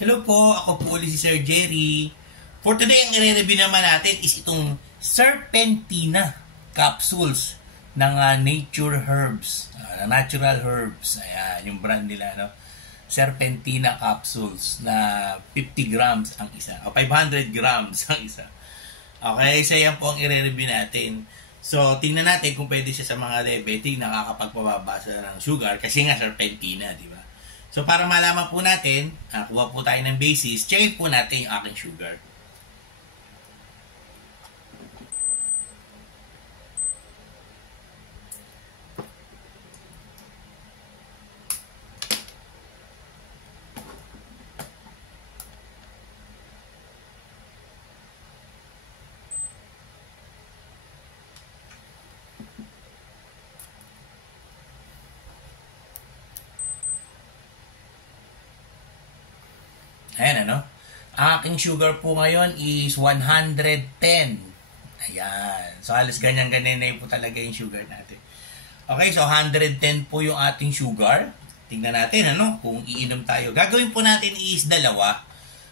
Hello po, ako po ulit si Sir Jerry. For today, ang i-review naman natin is itong Serpentina capsules ng Nature Herbs. Natural Herbs. Ayan, yung brand nila, no? Serpentina capsules na 50 grams ang isa. O 500 grams ang isa. Okay, so yan po ang i-review natin. So, tingnan natin kung pwede siya sa mga diabetic, nakakapagpababa ng sugar kasi nga Serpentina, di ba? So, para malaman po natin, kuha po tayo ng basis, check po natin yung aking sugar. Ayan, ano? Ang aking sugar po ngayon is 110. Ayan. So, halos ganyan-ganyan na po talaga yung sugar natin. Okay, so 110 po yung ating sugar. Tingnan natin, ano? Kung iinom tayo. Gagawin po natin is dalawa.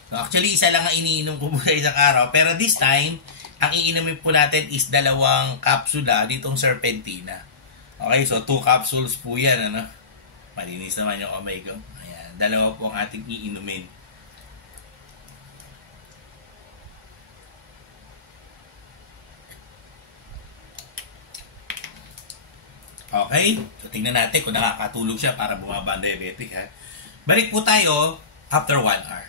So, actually, isa lang ang iniinom ko po sa isang araw. Pero this time, ang iinumin po natin is dalawang kapsula ditong Serpentina. Okay, so 2 capsules po yan, ano? Malinis naman yung omega. Ayan. Dalawa po ang ating iinumin. Okay? So, tingnan natin kung nakakatulog siya para bumaba ang diabetic, ha? Balik po tayo after 1 hour.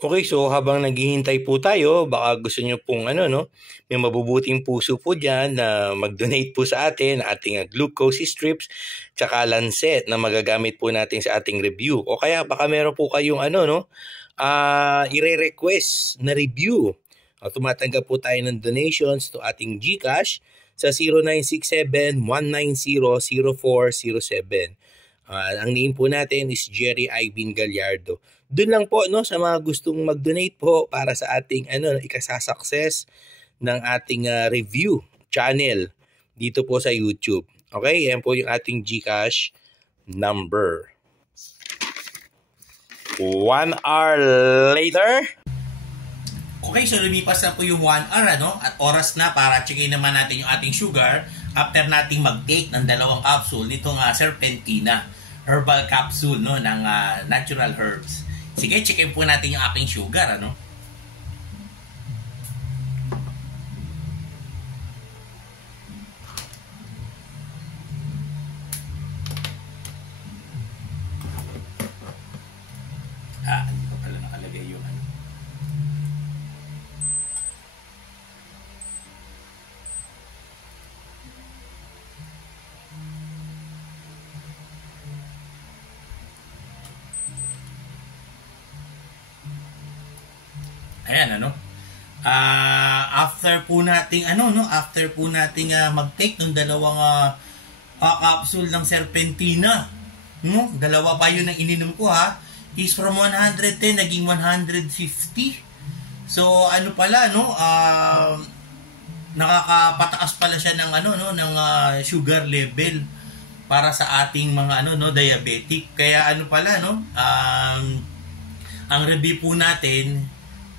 Okay, so habang naghihintay po tayo, baka gusto nyo pong may mabubuting puso po dyan na mag-donate po sa atin, ating glucose strips, tsaka lancet na magagamit po natin sa ating review. O kaya baka meron po kayong i-request na review. Tumatanggap po tayo ng donations to ating GCash sa 0967-190-0407. Ang name po natin is Jerry Ivan Gallardo. Doon lang po sa mga gustong mag-donate po para sa ating ikasasucess ng ating review channel dito po sa YouTube. Okay, yan po yung ating GCash number. 1 hour later. Okay, so lumipas na po yung 1 hour, at oras na para checkin naman natin yung ating sugar after nating mag-take ng 2 capsule nitong Serpentina herbal capsule, ng natural herbs. Sige, checkin po natin yung aking sugar, hindi pa pala nakalagay yung Ayan, after po nating mag-take ng 2 capsule ng Serpentina, dalawa pa yun ang ininom ko, is from 110 naging 150. So nakakapataas pala siya ng sugar level para sa ating mga diabetic. Kaya ang review po natin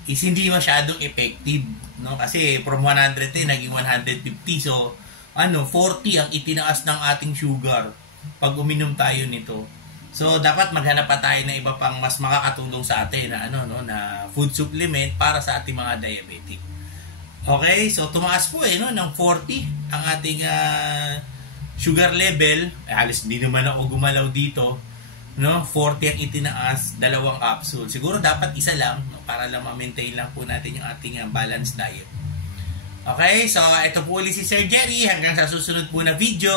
is hindi masyadong effective, kasi from 110 naging 150. So 40 ang itinaas ng ating sugar pag uminom tayo nito. So dapat maghanap pa tayo ng iba pang mas makakatulong sa atin na food supplement para sa ating mga diabetic. Okay, so tumaas po ng 40 ang ating sugar level. Halos hindi naman ako gumalaw dito. 40 ang itinaas, 2 capsule. Siguro dapat isa lang, para lang ma-maintain lang po natin yung ating balanced diet. Okay, so ito po ulit si Sir Jerry. Hanggang sa susunod po na video.